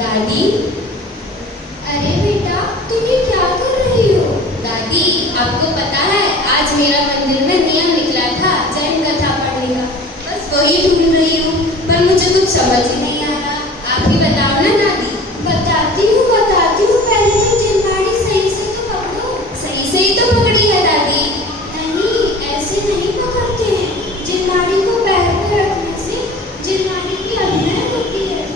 दादी, अरे बेटा तुम ये क्या कर रही हो? दादी, आपको पता है आज मेरा मंदिर में नियम निकला था जैन कथा पढ़ने का, बस वही ढूंढ रही हूँ, पर मुझे कुछ समझ ही नहीं आ रहा। आप ही बताओ ना दादी। बताती हूँ पहले तुम चिंगारी सही से तो पकड़ो। सही से ही तो पकड़ी है दादी। नहीं, ऐसे नहीं पकड़ते हैं। चिंगारी को पैर पर रखने से चिंगारी की अभिनय होती है।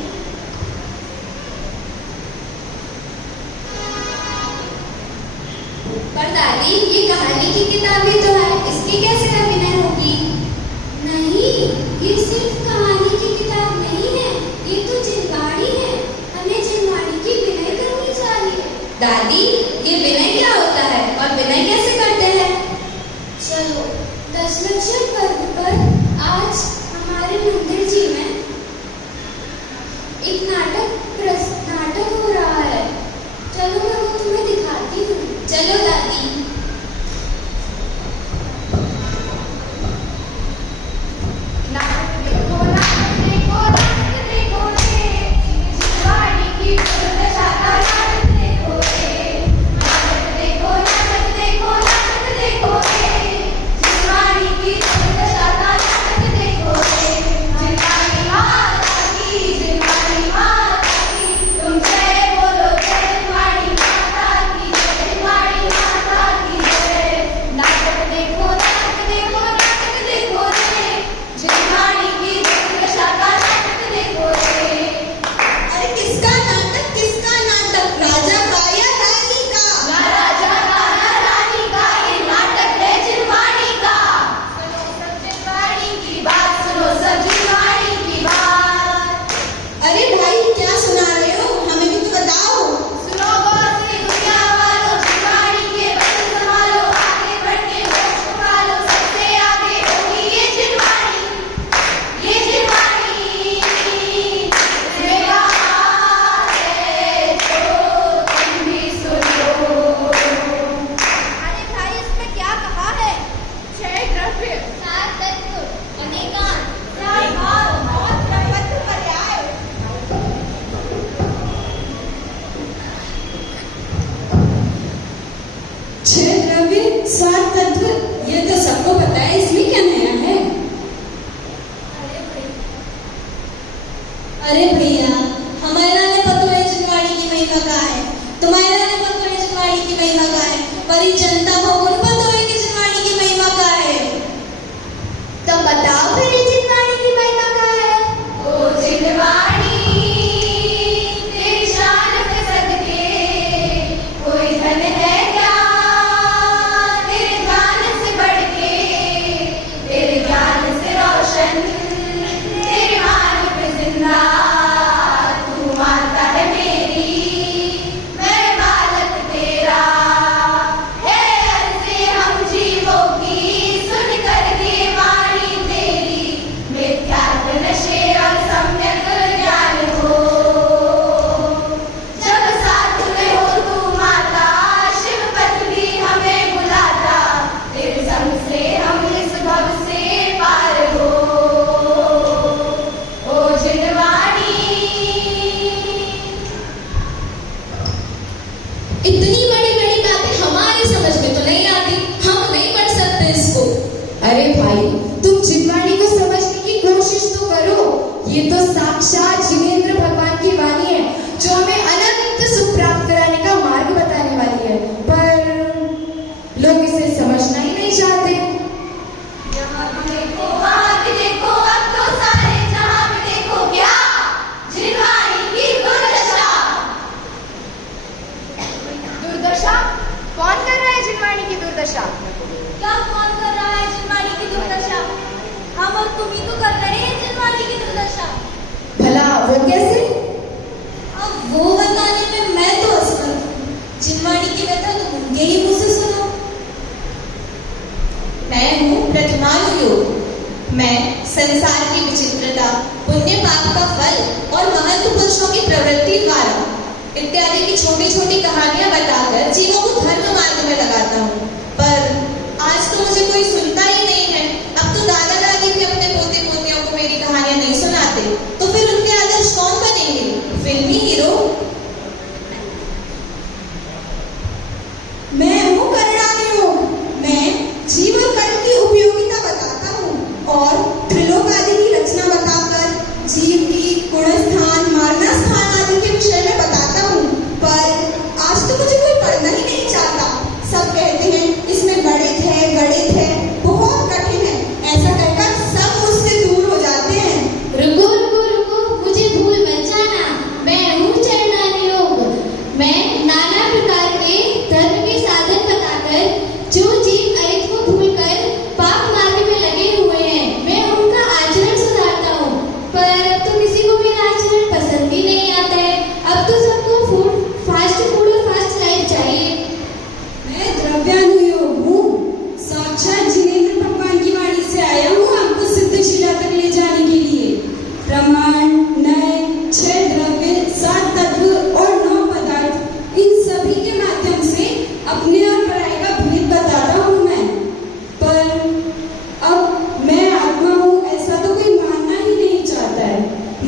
पर दादी, ये कहानी की किताब ही तो है, इसकी कैसे अभिनय होगी? नहीं, ये सिर्फ कहानी की किताब नहीं है, ये तो चिंगारी है। हमें चिंगारी की विनय करनी चाहिए। दादी, ये विनय क्या होता है और विनय कैसे करते हैं? चलो, दशलक्ष्य पर्व पर आज हमारे मंदिर जी में एक नाटक हो रहा है। चलो मैं वो तुम्हें दिखाती हूँ। चलो दादी। अरे भैया, हमारा ने पतो है चिंगारी की महिमा का है, तुम्हारा ने पतो है चिंगारी की महिमा का है, पर ये जनता को कौन पतो है कि चिंगारी की महिमा का है? तो बताओ फिर ये चिंगारी की महिमा का है। ओ चिंगारी, तेरी शान पे सदके कोई धन है क्या तेरे ज्ञान से बढ़ के, तेरे ज्ञान से रोशन तेरे मान पे जिंदा तू मान ये तो साक्षात जिनेंद्र भगवान की वाणी है, जो हमें अनंत सुख प्राप्त कराने का मार्ग बताने वाली है, पर लोग इसे समझना ही नहीं चाहते। यहाँ भी देखो, वहाँ भी देखो, अब तो सारे जहाँ भी देखो क्या जिनवाणी की दुर्दशा। दुर्दशा? कौन कर रहा है जिनवाणी की दुर्दशा? क्या कौन कर रहा है जिनवाणी की दुर्दशा? हम और तुम ही तो कर रहे हैं जिनवाणी की दुर्दशा। भला वो कैसे? अब वो बताने में मैं तो असमर्थ हूँ। जिनवाणी की व्यथा तुम उनके ही मुँह से सुनो। मैं हूँ प्रथमानुयोग। मैं संसार की विचित्रता, पुण्य पाप का फल और महत्व पुरुषों की प्रवृत्ति द्वारा इत्यादि की छोटी छोटी कहानियां बताकर जीवों को धर्म मार्ग में लगाता हूँ। पर आज तो मुझे कोई सुनता ही नहीं है। अब तो दादा दादी भी अपने पोते पोतियों को मेरी कहानियां नहीं सुनाते, तो फिर उनके आदर्श कौन बनेंगे? फिल्मी हीरो? मैं हूँ करुणानुयोग। मैं जीव और कर्म की उपयोगिता बताता हूँ और त्रिलोक आदि की रचना बताकर जीव की गुणस्थान, मार्गस्थान आदि के विषय में बताता हूँ। पर आज तो मुझे कोई पढ़ना ही नहीं चाहता। सब कहते हैं इसमें गणित है, बहुत कठिन है। ऐसा कहकर सब मुझसे दूर हो जाते हैं। रुको रुको रुको, मुझे भूल मत जाना। मैं हूँ चरणानुयोग। मैं नाना प्रकार के धर्म के साधन बताकर जो जीव अहित को भूलकर पाप मार्ग में लगे हुए हैं, मैं उनका आचरण सुधारता हूँ। पर अब तो किसी को मेरा आचरण पसंद ही नहीं आता है। अब तो सबको फास्ट फूड और फास्ट लाइफ चाहिए। मैं द्रव्यानुयोग हूँ। साक्षात जिनेंद्र भगवान की वाणी से आया हूँ आपको सिद्धशिला तक ले जाने के लिए। प्रमाण, नय, 6 द्रव्य, 7 तत्व और 9 पदार्थ, इन सभी के माध्यम से अपने और पराये का भेद बताता हूँ मैं। पर अब मैं आत्मा हूँ ऐसा तो कोई मानना ही नहीं चाहता है।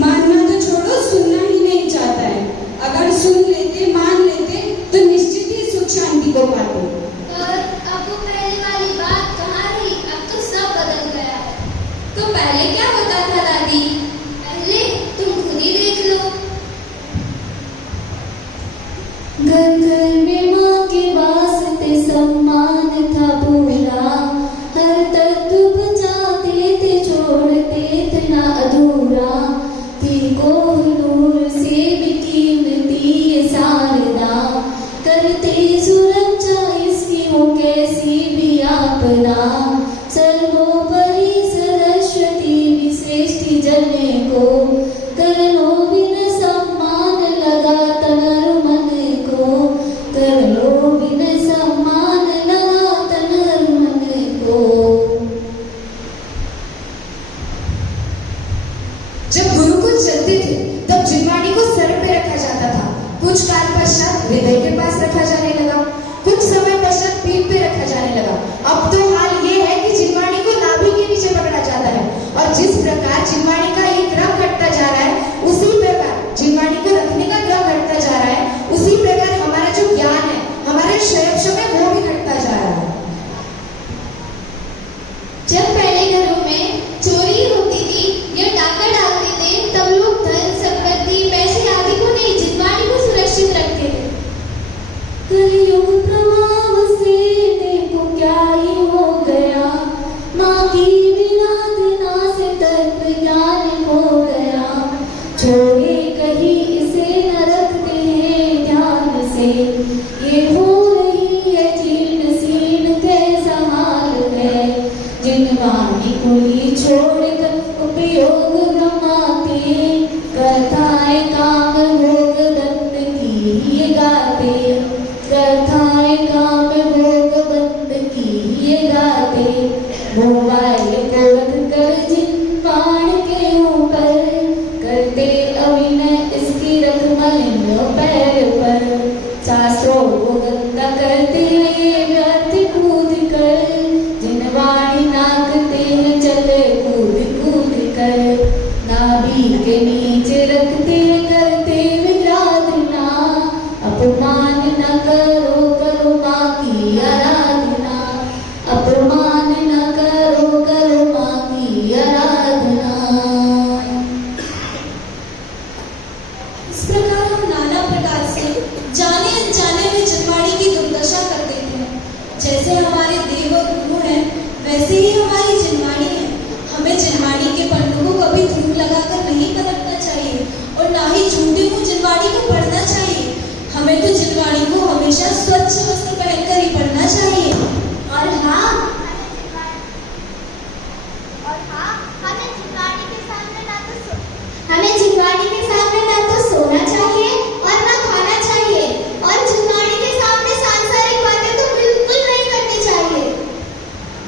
मानना तो छोड़ो, सुनना ही नहीं चाहता है। अगर सुन लेते, मान लेते तो निश्चित ही सुख शांति को पाते। और अब वो पहले वाली बात कहाँ रही? अब तो सब बदल गया है। तो पहले क्या होता था दादी? पहले तुम खुद ही देख लो। घर घर में माँ के वास्ते सम्मान था पूरा, हर तत्व बचाते थे, छोड़ते थे ना अधूरा। थी कोहिनूर से भी कीमती ये शारदा, करते सुरक्षा इसकी हो कैसी भी आपदा। सर्वोपरि सरस्वती विश्रेष्ठी जने को, करनो बिन सम्मान लगा तनर मन को, करनो बिन सम्मान लगा तनर मन को। जब गुरुकुल चलते थे तब जिनवाणी को सर पे रखा जाता था। कुछ काल पश्चात हृदय के पास रखा जाने लगा, कुछ समय पश्चात पीठ पे रखा जाने लगा। अब तो हाल ये है कि जिनवाणी को नाभि के नीचे पकड़ा जाता है। और जिस प्रकार जिनवाणी का एक क्रम घटता जा रहा है, उसी प्रकार जिनवाणी को रखने का क्रम घटता जा रहा है। उसी प्रकार हमारा जो ज्ञान है, हमारे शैव में वो भी घटता जा रहा है। जब पहले घरों में चोरी होती थी या डाका डालते थे, तब लोग धन, संपत्ति, पैसे आदि को नहीं, जिनवाणी को सुरक्षित रखते थे। कलयुग प्रभाव से देखो क्या ही होगा। हमारे देव और गुरु हैं, वैसे ही हमारी जिनवाणी है। हमें जिनवाणी के पन्नों को कभी धूप लगाकर नहीं पलटना चाहिए और ना ही झूठे मुंह जिनवाणी को पढ़ना चाहिए। हमें तो जिनवाणी को हमेशा स्वच्छ वस्त्र पहनकर ही पढ़ना चाहिए। और हाँ, हमें जिनवाणी के सामने ना तो सोना चाहिए और ना खाना चाहिए, और जिनवाणी के सामने सांसारिक बातें तो बिल्कुल नहीं करनी चाहिए।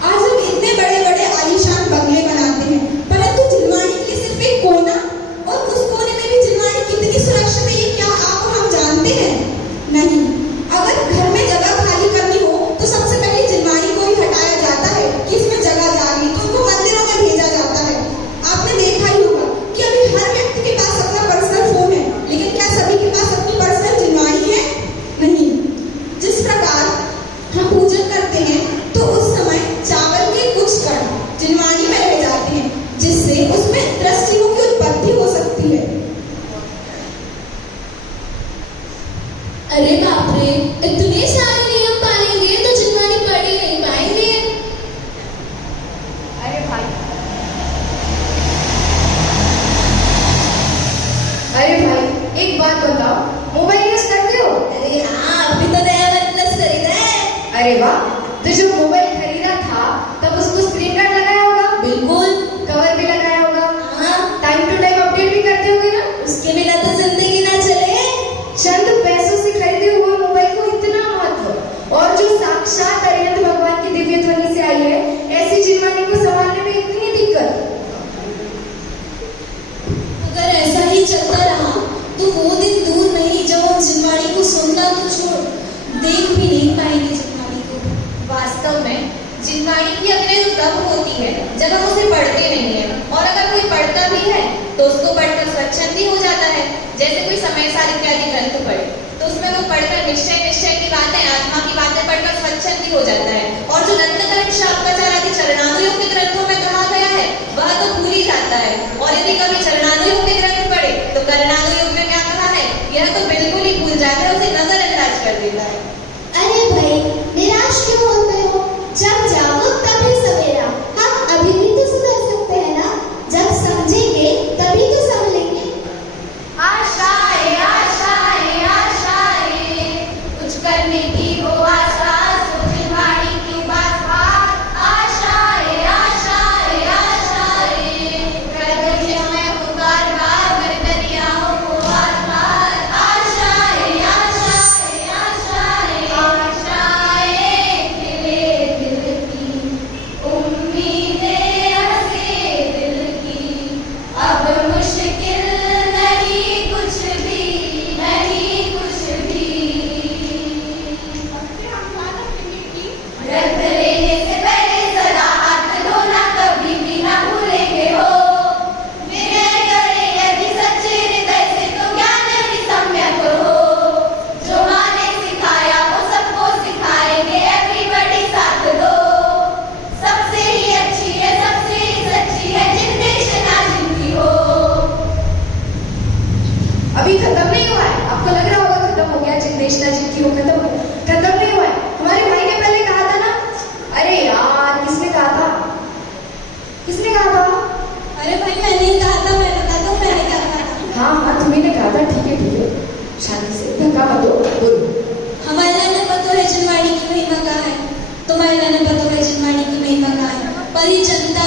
आज हम इतने बड़े बड़े आलीशान बंगले बनाते हैं, परंतु जिनवाणी के लिए सिर्फ एक कोना, और उस कोने में भी जिनवाणी कितनी सुरक्षित है ये क्या आप और हम जानते हैं? नहीं। अगर घर में जगह खाली करनी हो तो सबसे पहले जिनवाणी को ही हटाया जाता है कि इसमें जगह जागी, तो उनको मंदिरों में भेजा जाता है। आपने देखा ही होगा कि अभी हर व्यक्ति के पास अपना पर्सनल फोन है, लेकिन क्या सभी के पास अपनी पर्सनल जिनवाणी है? नहीं। जिस प्रकार हम पूजन करते हैं तो उस समय चावल के कुछ कण जिनवाणी में रह जाते हैं, जिससे उसमें दृष्टियों की उत्पत्ति हो सकती है। अरे बाप रे, इतने सारे नियम पालेंगे तो जिनवाणी पढ़ ही नहीं पाएंगे। अरे भाई एक बात बताओ, मोबाइल यूज करते हो? अरे हाँ, अभी तो नया OnePlus खरीदा है। अरे वाह, तो जब मोबाइल खरीदा था तब उसको स्क्रीन गार्ड लगाया होगा? बिल्कुल। कवर भी लगाया होगा? हाँ, टाइम टू टाइम अपडेट भी करते होगे ना? उसके बिना तो जिंदगी ना चले। चंद पैसों से खरीदे हुए मोबाइल को इतना महत्व, और जो साक्षात अरिहंत भगवान की दिव्य ध्वनि से आई है, ऐसी जिनवाणी को संभालने में इतनी दिक्कत। अगर ऐसा ही चलता रहा तो वो दिन दूर नहीं जब हम जिनवाणी को सुनना तो छोड़, देख भी नहीं पाएंगे जिनवाणी को। वास्तव में जिनवाणी की अग्रता तब होती है जब हम उसे पढ़ते नहीं है, और अगर कोई पढ़ता भी है तो उसको पढ़कर स्वच्छंदी हो जाता है। जैसे कोई समय-सार इत्यादि ग्रंथ पढ़े तो उसमें वो पढ़कर निश्चय की बातें, आत्मा की बातें पढ़कर स्वच्छंदी हो जाता है, और जो रत्नकरण शाब्दाचार आदि चरणानुयोग के ग्रंथों में कहा गया है वह तो भूल ही जाता है। और यदि कभी चरणानुयोग के ग्रंथ पढ़े तो करणानुयोग में क्या कहा है यह तो बिल्कुल ही भूल जाता है, उसे नजरअंदाज कर देता है। अरे भाई, निराश क्यों होते हो? जब जागो तभी सवेरा। हम अभी भी तो सुधर सकते हैं ना? जब समझेंगे तभी तो संभलेंगे। आशाएं आशाएं आशाएं, कुछ करने की हो आशा, जिनवाणी की बात बात। आशाएं आशाएं आशाएं, गर्दनियों में हो बार बार, गर्दनियों को बार बार। आशाएं आशाएं आशाएं आशाएं, खिले दिल की उम्मीदें, हंसे दिल की। अब मुश्किल नहीं कुछ भी, नहीं कुछ भी। व्रत लेने से पहले सदा हाथ धोना कभी भी ना भूलेंगे हो। विनय करें यदि सच्चे हृदय से तो ज्ञान भी सम्यक हो। जो माँ ने सिखाया वो सबको सिखाएंगे, एवरीबॉडी साथ दो। सबसे ही अच्छी है, सबसे ही सच्ची है, जिंदेश ना जिनकी हो। अभी खत्म नहीं हुआ है। आपको लग रहा होगा खत्म हो गया, जिंदेश ना जिनकी हो, खत्म नहीं हुआ है। हमारे भाई ने पहले कहा था ना। अरे यार, किसने कहा था? किसने कहा था? अरे भाई मैंने कहा था, मैं बताता हूँ मैंने क्या कहा था। हाँ हाँ, तुम्ही ने कहा था। ठीक है, शांति से धक्का मत दो, बोलो। हमारे ने पता है जिनवाणी की महिमा का है, तुम्हारे ने पता है जिनवाणी की महिमा का है, पर ये जनता